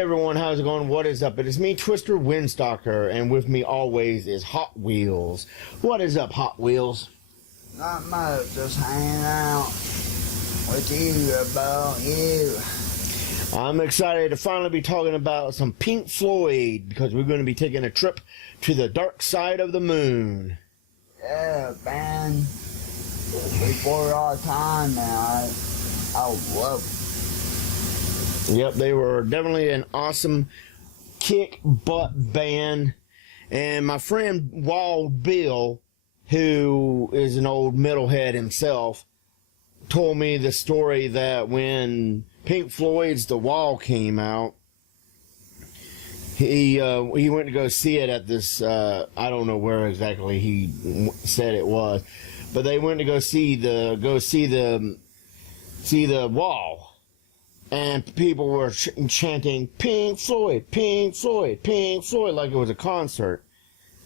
everyone, how's it going? What is up? It is me, Twister Windstalker, and with me always is Hot Wheels. What is up, Hot Wheels? Not much, just hanging out with you about you. I'm excited to finally be talking about some Pink Floyd, because we're going to be taking a trip to the dark side of the moon. Yeah, man. Before our time now, I love it. Yep, they were definitely an awesome kick-butt band. And my friend Wild Bill, who is an old metalhead himself, told me the story that when Pink Floyd's The Wall came out, he went to go see it at this, I don't know where exactly he said it was, but they went to go see the Wall. And people were chanting, Pink Floyd, Pink Floyd, Pink Floyd, like it was a concert.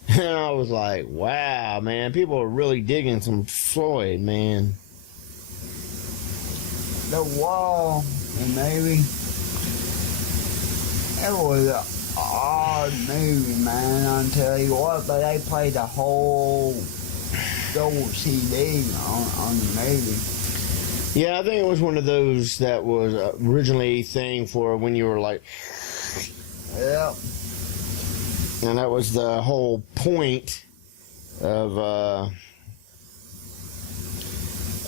And I was like, wow, man, people are really digging some Floyd, man. The Wall, the movie, it was an odd movie, man, I'll tell you what, but they played the whole CD on the movie. Yeah, I think it was one of those that was originally a thing for when you were like... Yep. And that was the whole point of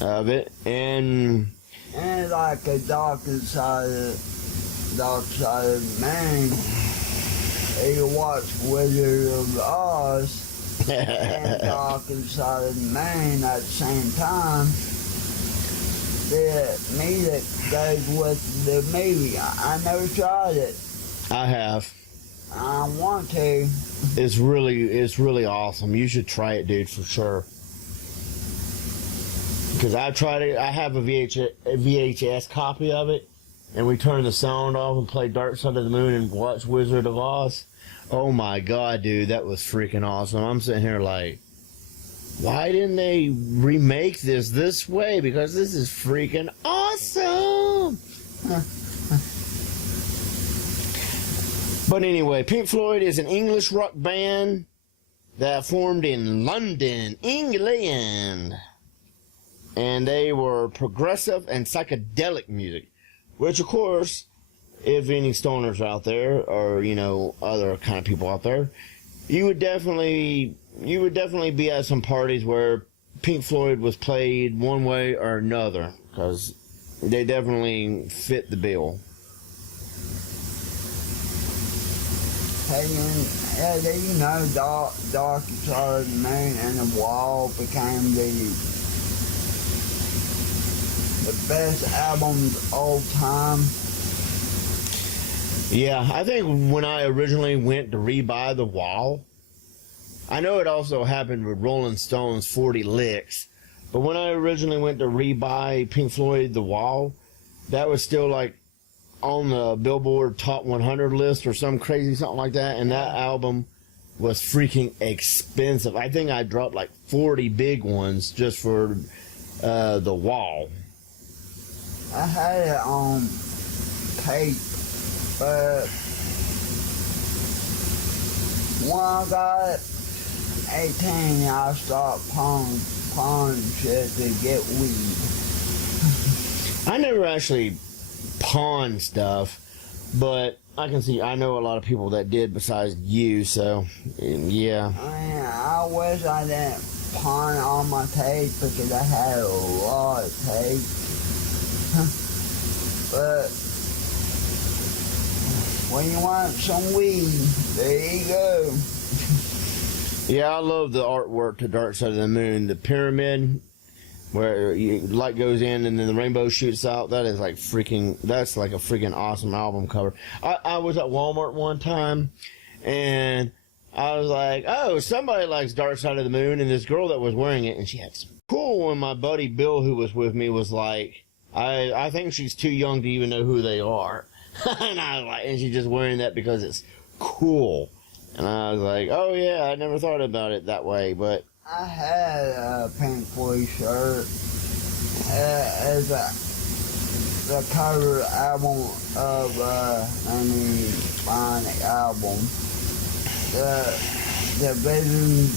it. And it's like the dark side of the man. You watch Wizard of Oz and dark side of the man at the same time. The music goes with the movie. I never tried it. I have. I want to. It's really awesome. You should try it, dude, for sure. Because I tried it. I have a VHS copy of it, and we turned the sound off and played Dark Side of the Moon and watched Wizard of Oz. Oh my god, dude, that was freaking awesome. I'm sitting here like, why didn't they remake this way? Because this is freaking awesome! But anyway, Pink Floyd is an English rock band that formed in London, England. And they were progressive and psychedelic music. Which, of course, if any stoners out there, or, you know, other kind of people out there, you would definitely be at some parties where Pink Floyd was played one way or another, because they definitely fit the bill. Hey, you know, Dark Side of the Moon and The Wall became the best albums of all time. Yeah, I think when I originally went to rebuy The Wall, I know it also happened with Rolling Stone's 40 Licks, but when I originally went to rebuy Pink Floyd The Wall, that was still like on the Billboard Top 100 list or some crazy something like that, and that album was freaking expensive. I think I dropped like 40 big ones just for The Wall. I had it on tape, but when I got 18, I stopped pawning shit to get weed. I never actually pawned stuff, but I know a lot of people that did besides you, so yeah. I wish I didn't pawn all my tape because I had a lot of tape. But when you want some weed, there you go. Yeah, I love the artwork to Dark Side of the Moon. The pyramid, where light goes in and then the rainbow shoots out. That's like a freaking awesome album cover. I was at Walmart one time, and I was like, oh, somebody likes Dark Side of the Moon, and this girl that was wearing it, and she had some cool. And my buddy Bill, who was with me, was like, I think she's too young to even know who they are. And I was like, and she's just wearing that because it's cool. And I was like, oh yeah, I never thought about it that way, but I had a Pink Floyd shirt as the cover album of album. The Vision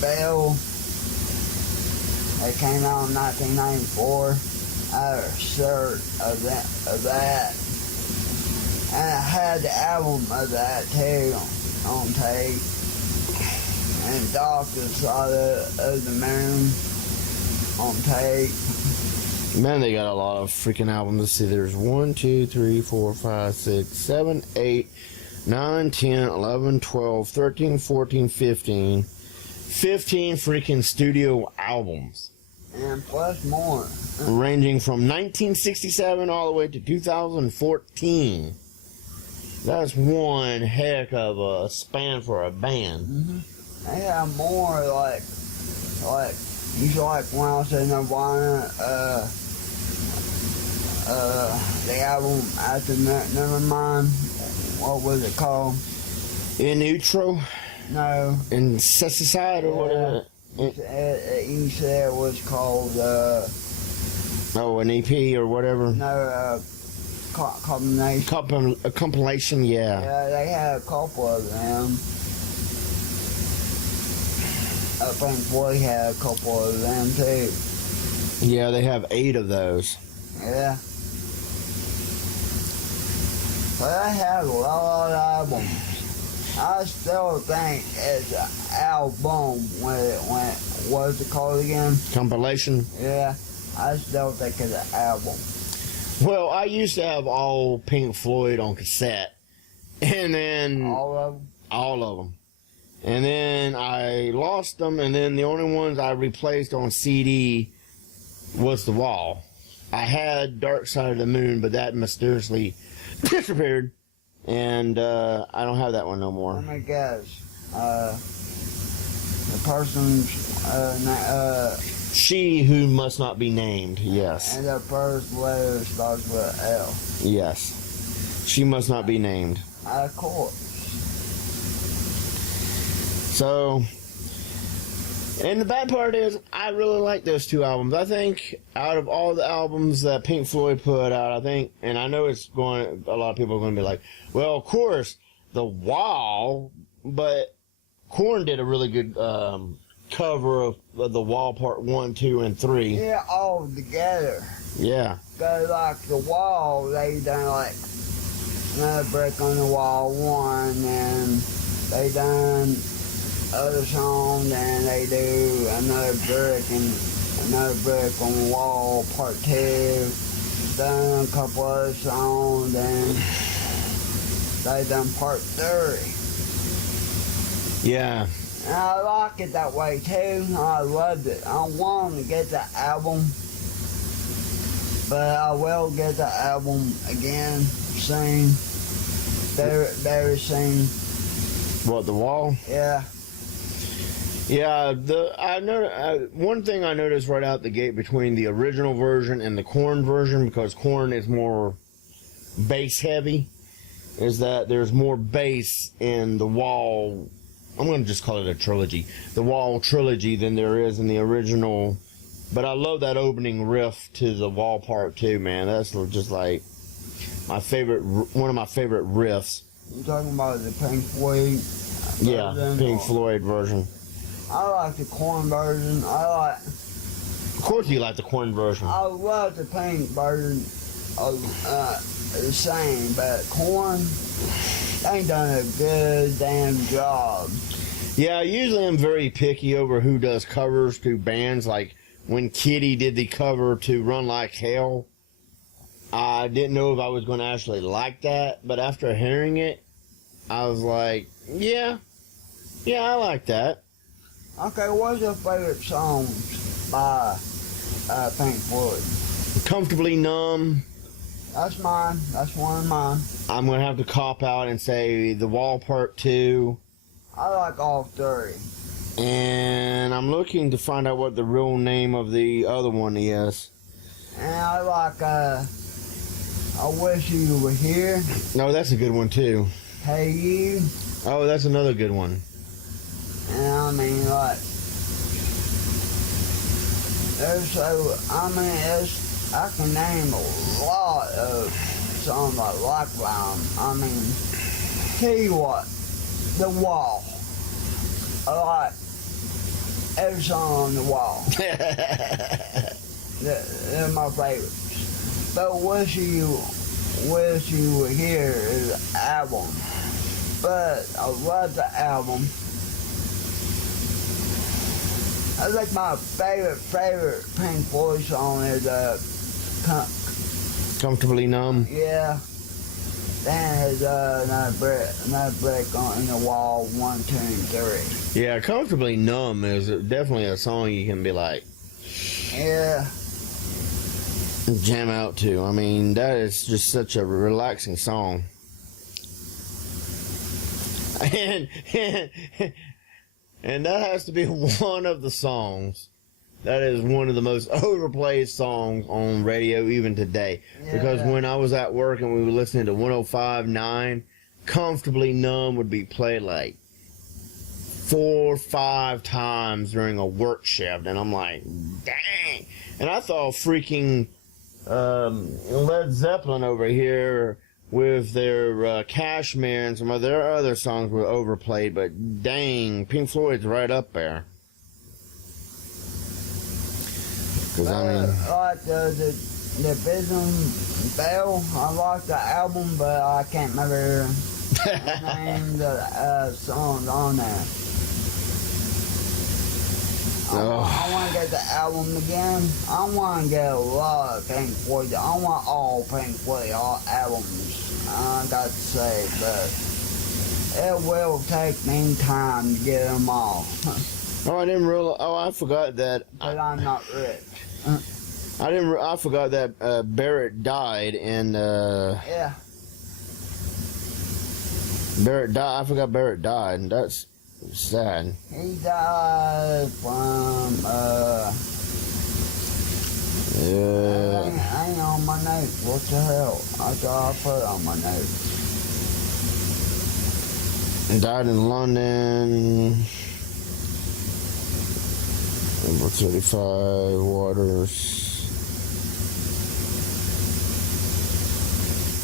Bell, that came out in 1994. I had a shirt of that. And I had the album of that too on tape. And Darker Side of the Moon on tape. Man, they got a lot of freaking albums. Let's see, there's 1, 2, 3, 4, 5, 6, 7, 8, 9, 10, 11, 12, 13, 14, 15. 15 freaking studio albums. And plus more. Ranging from 1967 all the way to 2014. That's one heck of a span for a band. Mm-hmm. They have more like you like when I said Nirvana, the album after Nevermind, what was it called? In Utro? No. Incesticide or whatever? You said it was called, Oh, an EP or whatever? no, combination. A compilation, yeah. Yeah, they had a couple of them. I think Floyd had a couple of them too. Yeah, they have 8 of those. Yeah. But I have a lot of albums. I still think it's an album what's it called again? Compilation? Yeah. I still think it's an album. Well, I used to have all Pink Floyd on cassette. And then... All of them? All of them. And then I lost them, and then the only ones I replaced on CD was The Wall. I had Dark Side of the Moon, but that mysteriously disappeared. And I don't have that one no more. Let me guess. The person's She Who Must Not Be Named, yes. and the first letter starts with L. Yes. She Must Not Be Named. Of course. So, and the bad part is, I really like those 2 albums. I think out of all the albums that Pink Floyd put out, I think, and I know it's going, a lot of people are going to be like, well, of course, The Wall, but Korn did a really good cover of The Wall Part 1, 2, and 3. Yeah, all together. Yeah. Cause like The Wall, they done like Another Brick on the Wall 1, and they done other song, and they do another brick on the wall part 2. Done a couple other songs, and they done part 3. Yeah. And I like it that way too. I loved it. I want to get the album, but I will get the album again soon. Very soon. What, The Wall? Yeah. Yeah, one thing I noticed right out the gate between the original version and the Korn version, because Korn is more bass heavy, is that there's more bass in the Wall. I'm going to just call it a trilogy. The Wall trilogy than there is in the original. But I love that opening riff to the Wall Part 2, man. That's just like my favorite, one of my favorite riffs. You talking about the Pink Floyd? Yeah, Pink Floyd version. I like the Korn version. Of course you like the Korn version. I love the Pink version the same, but Korn, they done a good damn job. Yeah, usually I'm very picky over who does covers to bands. Like when Kitty did the cover to Run Like Hell, I didn't know if I was going to actually like that, but after hearing it, I was like, yeah, I like that. Okay, what's your favorite songs by Pink Floyd? Comfortably Numb. That's mine. That's one of mine. I'm going to have to cop out and say The Wall Part 2. I like all 3. And I'm looking to find out what the real name of the other one is. And I like, I Wish You Were Here. No, that's a good one too. Hey You. Oh, that's another good one. And I mean, like, I can name a lot of songs I like by them. I mean, tell you what, The Wall. I like every song on The Wall. They're my favorites. But wish you were here is the album. But I love the album. I think my favorite Pink Floyd song is Comfortably Numb. yeah. Then is another break on In the Wall 1, 2, and 3. Yeah, Comfortably Numb is definitely a song you can be like, Yeah. jam out to. I mean, that is just such a relaxing song. And that has to be one of the songs that is one of the most overplayed songs on radio even today. Yeah. Because when I was at work and we were listening to 105.9, Comfortably Numb would be played like 4 or 5 times during a work shift. And I'm like, dang. And I thought freaking Led Zeppelin over here with their Cashmere and some of their other songs were overplayed, but dang, Pink Floyd's right up there. Because I mean, like the Vision Bell, I like the album, but I can't remember the name of the songs on there. I want to get the album again. I want to get a lot of Pink Floyd. I want all Pink Floyd, all albums. I got to say, but it will take me time to get them all. oh, I didn't realize. Oh, I forgot that. But I'm not rich. I forgot that Barrett died, and Yeah. Barrett died. I forgot Barrett died, and that's sad. He died from, I ain't on my notes. What the hell? I thought I put it on my notes. Died in London. Number 35, Waters.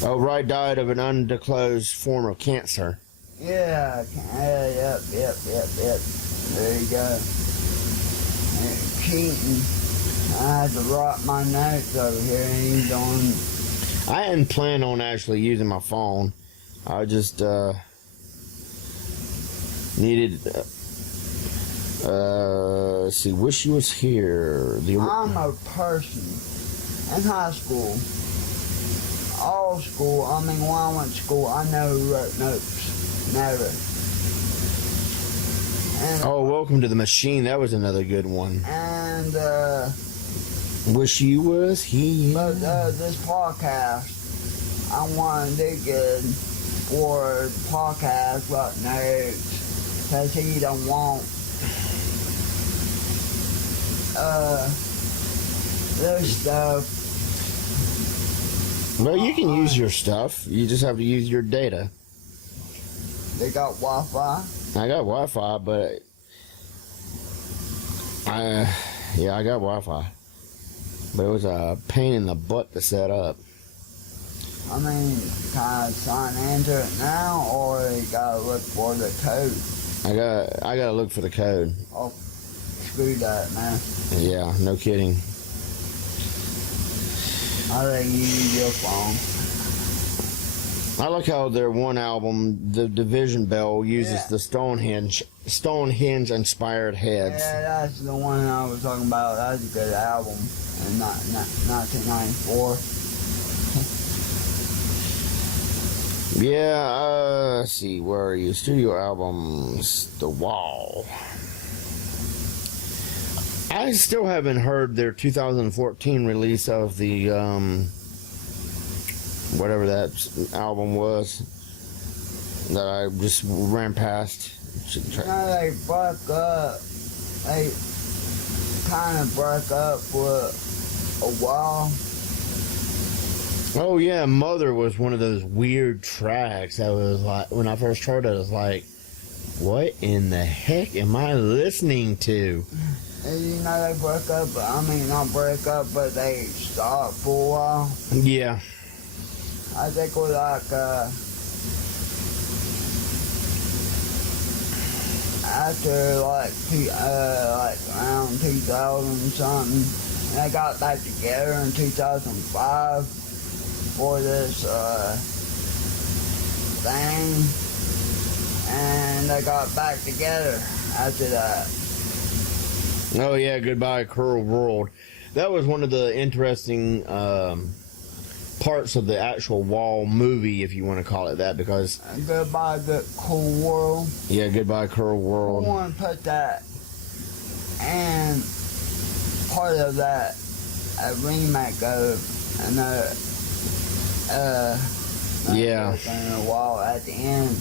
Oh, Wright died of an undisclosed form of cancer. Yeah, yep. There you go. Keaton. I had to write my notes over here, and he's on. I hadn't planned on actually using my phone. I just needed. Let's see. Wish you was here. I'm a person in high school, all school. I mean, when I went to school, I never wrote notes. Never. And, Oh, Welcome to the Machine. That was another good one. And, Wish you was here. but this podcast, I want to do good for the podcast about notes, because he don't want, this stuff. Well, you can use your stuff. You just have to use your data. They got Wi-Fi. I got Wi-Fi, but I got Wi-Fi. But it was a pain in the butt to set up. I mean, can I sign into it now, or you gotta look for the code? I gotta look for the code. Oh, screw that, man. Yeah, no kidding. I think you use your phone. I like how their one album, the Division Bell, uses the Stonehenge inspired heads. Yeah, that's the one I was talking about. That's a good album in 1994. Yeah, let's see, where are you? Studio albums, The Wall. I still haven't heard their 2014 release of the, whatever that album was that I just ran past. You know, they broke up. They kind of broke up for a while. Oh yeah, Mother was one of those weird tracks that was like, when I first heard it, I was like, what in the heck am I listening to? And you know, they broke up. I mean, not break up, but they stopped for a while. Yeah. I think it was like after like around 2000 something, and they got back together in 2005 for this thing, and they got back together after that. Oh yeah, Goodbye Cruel World. That was one of the interesting parts of the actual Wall movie, if you want to call it that, because Goodbye the Cool World. yeah, Goodbye Cruel I World. want to put that and part of that a remake of another Yeah. in a while at the end.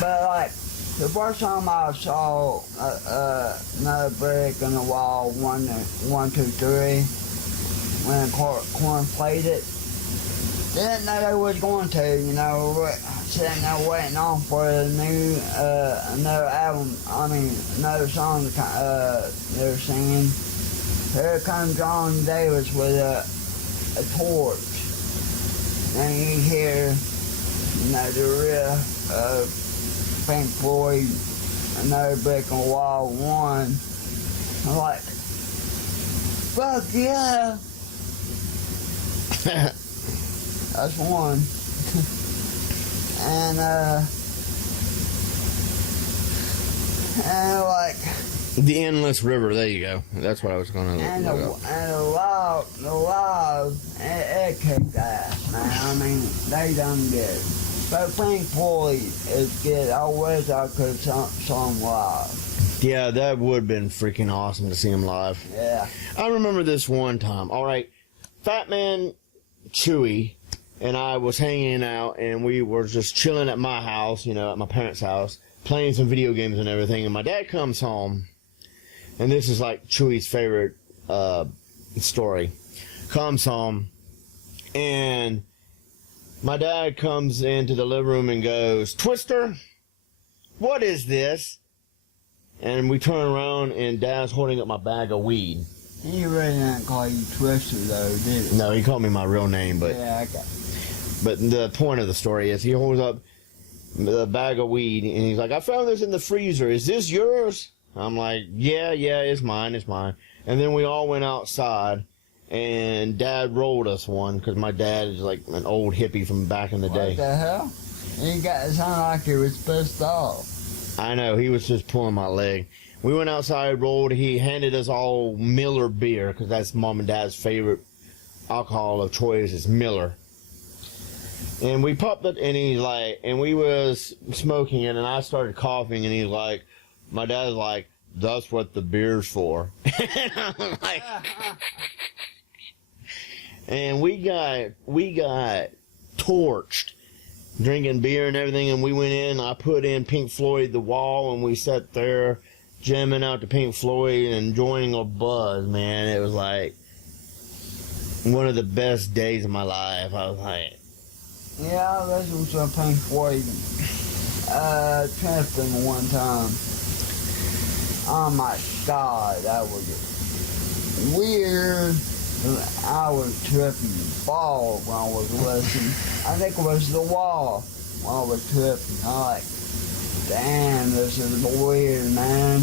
But like the first time I saw another brick in the wall, 1, 2, 3, when Korn played it, didn't know they was going to, you know, sitting there waiting on for a new another album. I mean, another song they were singing. Here comes John Davis with a torch, and you hear, you know, the riff of Pink Floyd, Another Brick on the Wall 1. I'm like, fuck yeah! That's one. and like, The Endless River. There you go. That's what I was going to look up. And the live, it kicked ass, man. I mean, they done good. But Pink Floyd is good. I wish I could have saw them live. Yeah, that would have been freaking awesome to see him live. Yeah. I remember this one time. All right, Fat Man Chewy and I was hanging out, and we were just chilling at my house, you know, at my parents' house, playing some video games and everything. And my dad comes home, and this is like Chewy's favorite story. Comes home, and my dad comes into the living room and goes, "Twister, what is this?" And we turn around, and Dad's holding up my bag of weed. He really didn't call you Twister, though, did he? No, he called me my real name, but Yeah, okay. but the point of the story is he holds up the bag of weed, and he's like, "I found this in the freezer. Is this yours?" I'm like, yeah, it's mine, it's mine. And then we all went outside, and Dad rolled us one, because my dad is like an old hippie from back in the day. What the hell? It sounded like he was pissed off. I know, he was just pulling my leg. We went outside, rolled, he handed us all Miller beer, because that's Mom and Dad's favorite alcohol of choice is Miller. And we popped it, and he's like, and we was smoking it, and I started coughing, and he's like, my dad's like, "That's what the beer's for." And I'm like, and we got torched drinking beer and everything, and we went in, I put in Pink Floyd The Wall, and we sat there jamming out to Pink Floyd and enjoying a buzz, man. It was like one of the best days of my life. I was like, Yeah, I listened to Pink Floyd tripping one time. Oh my God, that was weird. I was tripping ball when I was listening. I think it was The Wall when I was tripping. I'm like, damn, this is weird, man.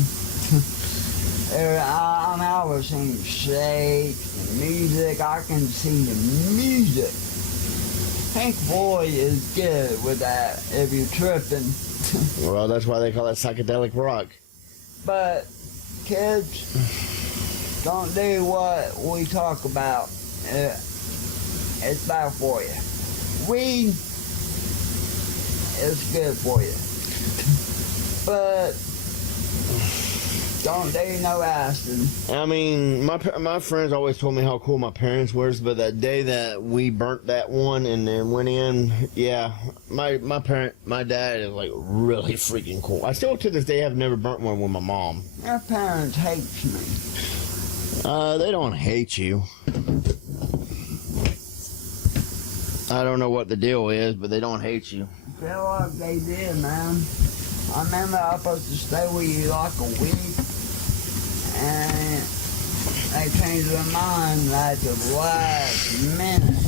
I was seeing shapes and music. I can see the music. Pink Floyd is good with that if you're tripping. well, that's why they call it psychedelic rock. But kids, don't do what we talk about. It's bad for you. Weed is good for you. But don't do no acid. I mean, my friends always told me how cool my parents were, but that day that we burnt that one and then went in, yeah, my dad is like really freaking cool. I still to this day have never burnt one with my mom. Your parents hate me. They don't hate you. I don't know what the deal is, but they don't hate you. I feel like they did, man. I remember I was supposed to stay with you like a week, and they changed their mind at the last minute.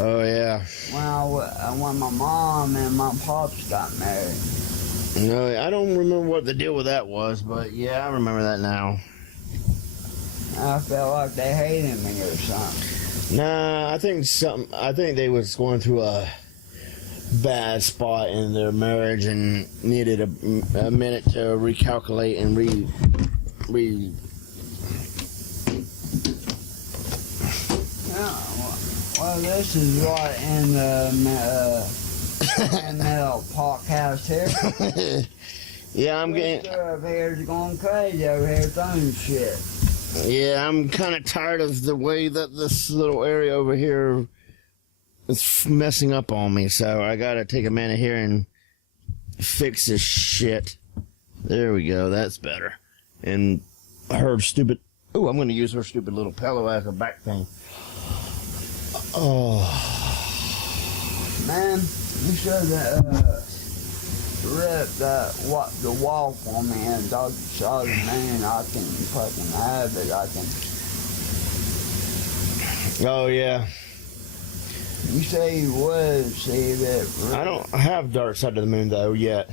Oh yeah. When my mom and my pops got married. No, I don't remember what the deal with that was, but yeah, I remember that now. I felt like they hated me or something. Nah, I think they was going through a bad spot in their marriage and needed a minute to recalculate and Yeah, well, this is right in the middle podcast here. Yeah, I'm getting. Mister over here is going crazy over here throwing shit. Yeah, I'm kind of tired of the way that this little area over here is messing up on me. So I gotta take a minute here and fix this shit. There we go. That's better. And her stupid. Oh, I'm gonna use her stupid little pillow as a back thing. Oh. Man, you should rip the wall for me and dog shot it, man. I can fucking have it. Oh yeah. You say you would see that. I don't have Dark Side of the Moon though yet.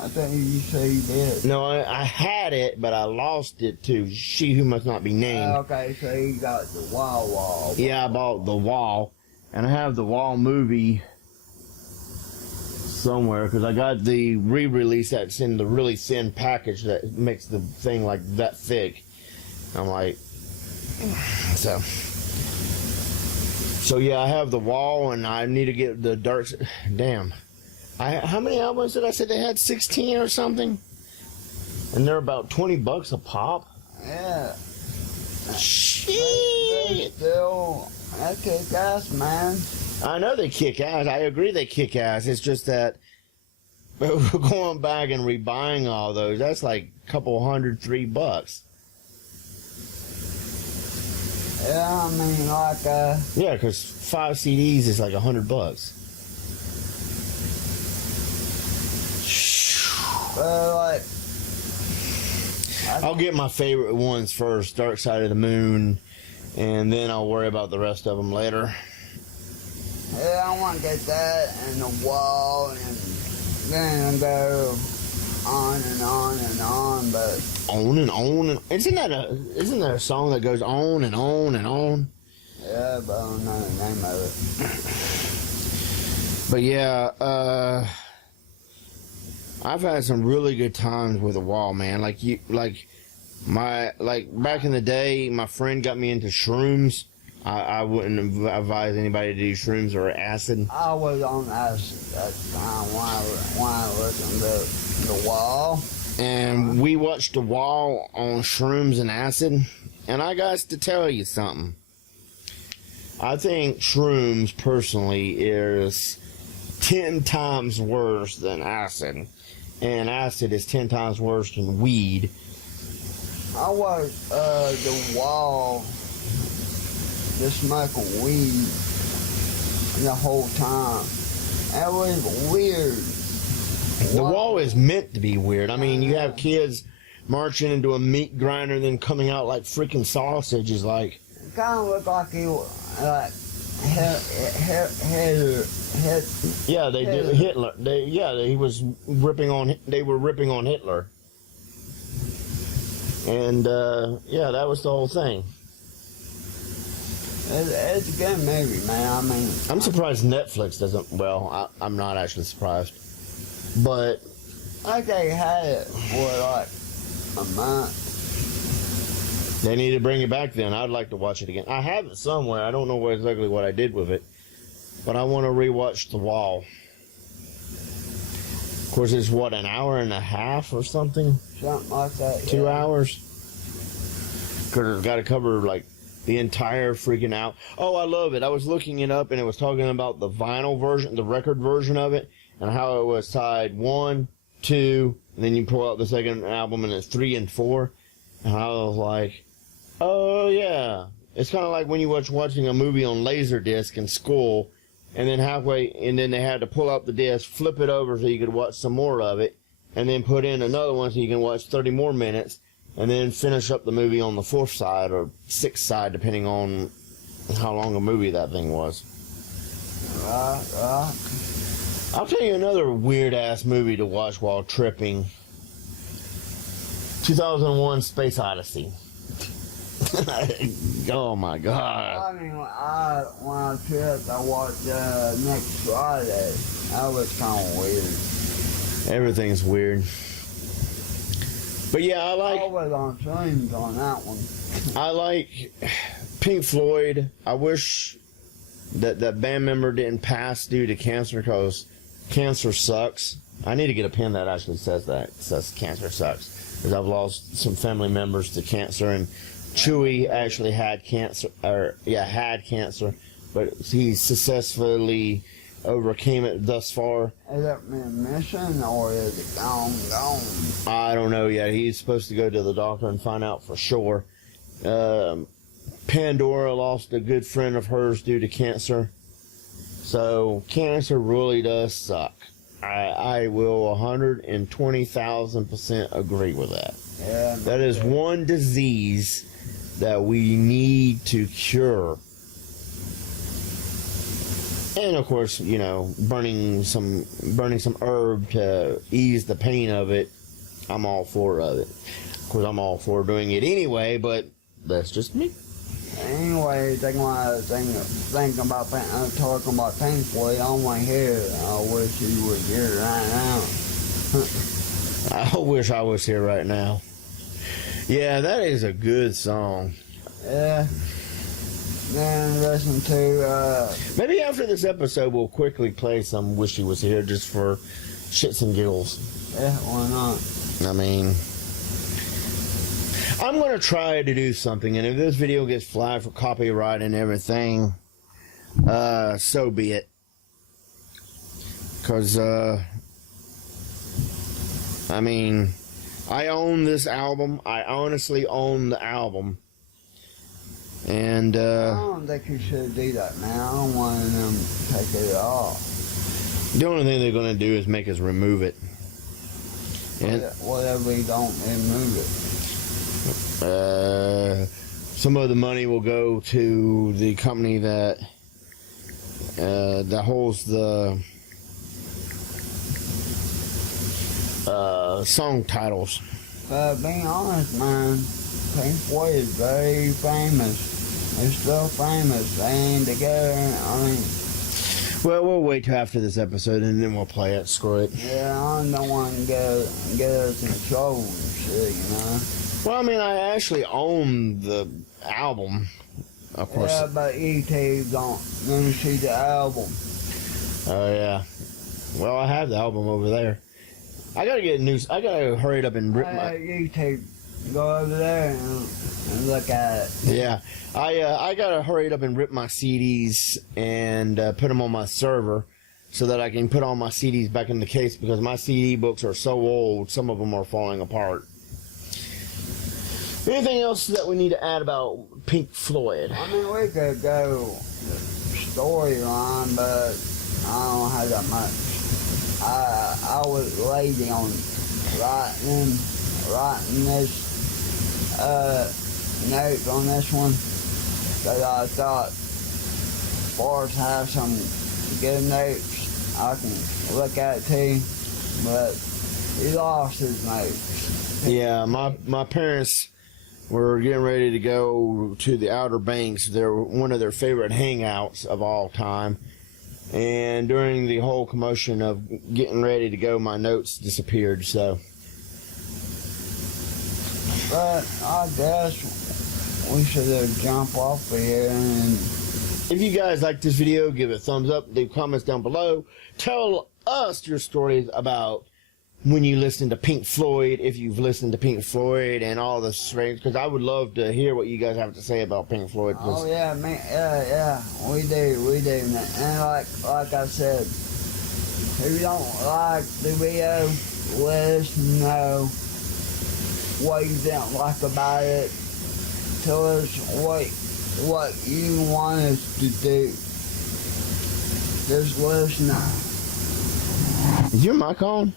I thought you say you did. No, I had it, but I lost it to She Who Must Not Be Named. Okay, so you got the wall. Yeah, I bought The Wall, and I have The Wall movie somewhere because I got the re-release that's in the really thin package that makes the thing like that thick. I'm like, so yeah, I have The Wall, and I need to get the Dark. Damn, how many albums did I say they had? 16 or something, and they're about $20 a pop. Yeah. Shit. Still, that kick ass, man. I know they kick ass. I agree they kick ass. It's just that going back and rebuying all those, that's like a couple $100, $3. Yeah, I mean, like, Yeah, because 5 CDs is like $100. like, I'll get my favorite ones first, Dark Side of the Moon, and then I'll worry about the rest of them later. yeah, I want to get that and The Wall, and then go on and on and on, but On and on and isn't there a song that goes on and on and on? yeah, but I don't know the name of it. But yeah, I've had some really good times with The Wall, man. Like back in the day, my friend got me into shrooms. I wouldn't advise anybody to do shrooms or acid. I was on acid at the time when I listened to The Wall. And we watched The Wall on shrooms and acid. And I got to tell you something. I think shrooms, personally, is 10 times worse than acid. And acid is 10 times worse than weed. I watched The Wall just smoking weed the whole time. That was weird. The Wall is meant to be weird. I mean, you have kids marching into a meat grinder and then coming out like freaking sausages. Like, it kind of looked like he was like yeah, they did Hitler. They were ripping on Hitler. And yeah, that was the whole thing. It's a good movie, man. I mean, I'm surprised Netflix doesn't. Well, I'm not actually surprised, but I think they had it for like a month. they need to bring it back. Then I'd like to watch it again. I have it somewhere. I don't know exactly what I did with it, but I want to rewatch The Wall. Of course, it's what, an hour and a half or something? Something like that. 2 yeah. hours? Because it's got to cover like the entire freaking out. Oh, I love it. I was looking it up and it was talking about the vinyl version, the record version of it, and how it was side 1, 2, and then you pull out the second album and it's 3 and 4. And I was like, oh yeah. It's kind of like when you watching a movie on Laserdisc in school, and then they had to pull out the disc, flip it over so you could watch some more of it, and then put in another one so you can watch 30 more minutes, and then finish up the movie on the 4th side or 6th side, depending on how long a movie that thing was. Right. I'll tell you another weird ass movie to watch while tripping. 2001 Space Odyssey. Oh my god. I mean, when I tripped, I watched next Friday. That was kind of weird. Everything's weird. But yeah, I like. I was on streams on that one. I like Pink Floyd. I wish that band member didn't pass due to cancer, because cancer sucks. I need to get a pen that actually says that. It says cancer sucks. Because I've lost some family members to cancer, and Chewy actually had cancer, had cancer, but he successfully overcame it thus far. Is it remission or is it gone? I don't know yet. He's supposed to go to the doctor and find out for sure. Pandora lost a good friend of hers due to cancer. So cancer really does suck. I will 120,000% agree with that. Yeah. That is one disease that we need to cure. And of course, you know, burning some herb to ease the pain of it. I'm all for it. Of course, I'm all for doing it anyway, but that's just me. Anyway, talking about Pink Floyd, I want to hear it. I wish he was here right now. I wish I was here right now. Yeah, that is a good song. Yeah. Then listen to maybe after this episode we'll quickly play some Wish He Was Here just for shits and giggles. yeah, why not? I mean, I'm going to try to do something, and if this video gets flagged for copyright and everything, so be it. Because, I mean, I own this album. I honestly own the album. And, I don't think you should do that, man. I don't want them to take it off. the only thing they're going to do is make us remove it. And Whatever we don't remove it. some of the money will go to the company that holds the song titles. But being honest, man, Pink Floyd is very famous. They're still famous. They ain't together. I mean, Well, we'll wait till after this episode and then we'll play it. Screw it. yeah, I don't want to get us in trouble and shit, you know. Well, I mean, I actually own the album, of course. Yeah, but E.T. don't let me see the album. Oh yeah. Well, I have the album over there. I gotta get news. I gotta hurry it up and rip my. E.T. go over there and look at it. Yeah, I gotta hurry it up and rip my CDs and put them on my server so that I can put all my CDs back in the case, because my CD books are so old. Some of them are falling apart. Anything else that we need to add about Pink Floyd? I mean, we could go storyline, but I don't have that much. I was lazy on writing this notes on this one, because I thought Forrest has some good notes I can look at too, but he lost his notes. Yeah, my parents were getting ready to go to the Outer Banks. They're one of their favorite hangouts of all time. And during the whole commotion of getting ready to go, my notes disappeared, so. But I guess we should jump off of here and... If you guys like this video, give it a thumbs up, leave comments down below. Tell us your stories about when you listen to Pink Floyd, if you've listened to Pink Floyd and all the strange, because I would love to hear what you guys have to say about Pink Floyd. Oh yeah, man, yeah, we do, and like I said, if you don't like the video, let us know what you didn't like about it. Tell us what you want us to do. Just let us know. Is your mic on?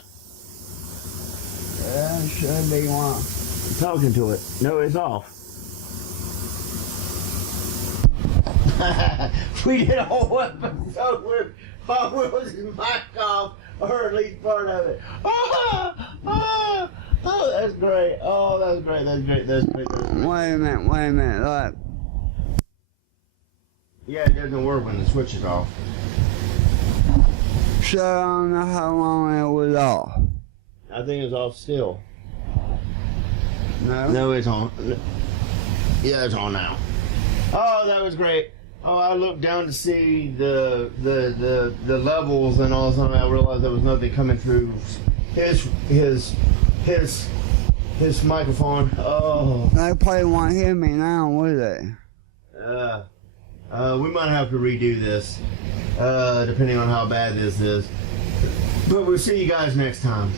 Yeah, it should be one. I'm talking to it. No, it's off. We did a whole episode where Bob Will's mic off, or at least part of it. Oh, that's great. Oh, that's great. That's great. That's great. That's great. Wait a minute, look. Yeah, it doesn't work when the switch is off. So I don't know how long it was off. I think it's off still. No? No, it's on. Yeah, it's on now. Oh, that was great. Oh, I looked down to see the levels and all of a sudden I realized there was nothing coming through his microphone. Oh. They probably won't hear me now, will they? We might have to redo this, depending on how bad this is. But we'll see you guys next time.